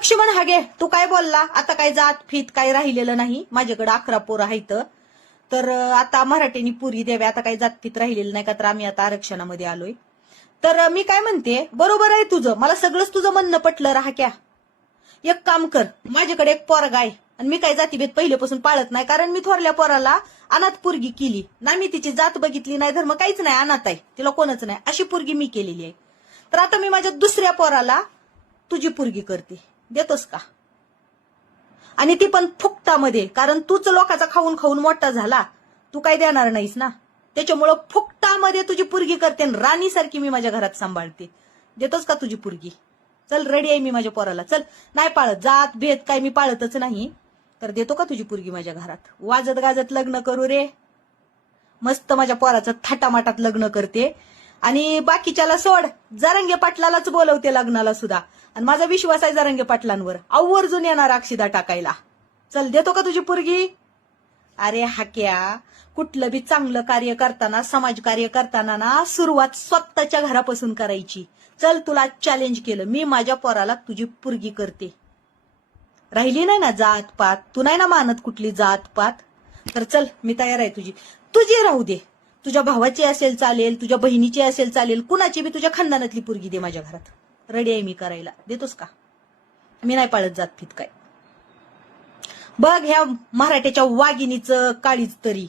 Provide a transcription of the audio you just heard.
लक्ष्मण हागे तू काय बोलला? आता काय जात फीत काय राहिलेलं नाही. माझ्याकडे 11 पोरं आहेत. तर आता मराठीनी पुरी द्यावी. आता काही जातफीत राहिलेलं नाही का, तर आम्ही आता आरक्षणामध्ये आलोय. तर मी काय म्हणते, बरोबर आहे तुझं, मला सगळंच तुझं म्हणणं पटलं. राहाक्या एक काम कर, माझ्याकडे एक पोरगा आहे आणि मी काय जातीभेद पहिल्यापासून पाळत नाही, कारण मी थोरल्या पोराला अनाथ पोरगी केली ना. मी तिची जात बघितली नाही, धर्म काहीच नाही, अनाथ आहे, तिला कोणच नाही, अशी पोरगी मी केलेली आहे. तर आता मी माझ्या दुसऱ्या पोराला तुझी पोरगी करते, देतोस का? आणि ती पण फुकटामध्ये, कारण तूच लोकांचा खाऊन खाऊन मोठा झाला, तू काय देणार नाहीस ना. त्याच्यामुळं फुकटामध्ये तुझी पोरगी करते, राणीसारखी मी माझ्या घरात सांभाळते. देतोस का तुझी पोरगी? चल, रेडी आहे मी माझ्या पोराला. चल, नाही पाळत जात भेद, काय मी पाळतच नाही. तर देतो का तुझी पोरगी माझ्या घरात? वाजत गाजत लग्न करू रे, मस्त माझ्या पोराचं थाटामाटात लग्न करते. आणि बाकीच्याला सोड, जरांगे पाटलालाच बोलवते लग्नाला सुद्धा. आणि माझा विश्वास आहे जरांगे पाटलांवर, आवर्जून येणार अक्षिदा टाकायला. चल, देतो का तुझी पोरगी? अरे हाक्या, कुठलं बी चांगलं कार्य करताना, समाजकार्य करताना ना, सुरुवात स्वतःच्या घरापासून करायची. चल, तुला चॅलेंज केलं, मी माझ्या पोराला तुझी पोरगी करते. राहिली नाही ना जात पात, तू नाही ना मानत कुठली जात पात, तर चल, मी तयार आहे. तुझी राहू दे, तुझ्या भावाची असेल चालेल, तुझ्या बहिणीची असेल चालेल, कुणाची बी तुझ्या खानदानातली पोरगी दे माझ्या घरात. रेडी आहे मी करायला. देतोस का? मी नाही पाळत जात फित काय. बघ ह्या मराठ्याच्या वाघिणीचं काळीच तरी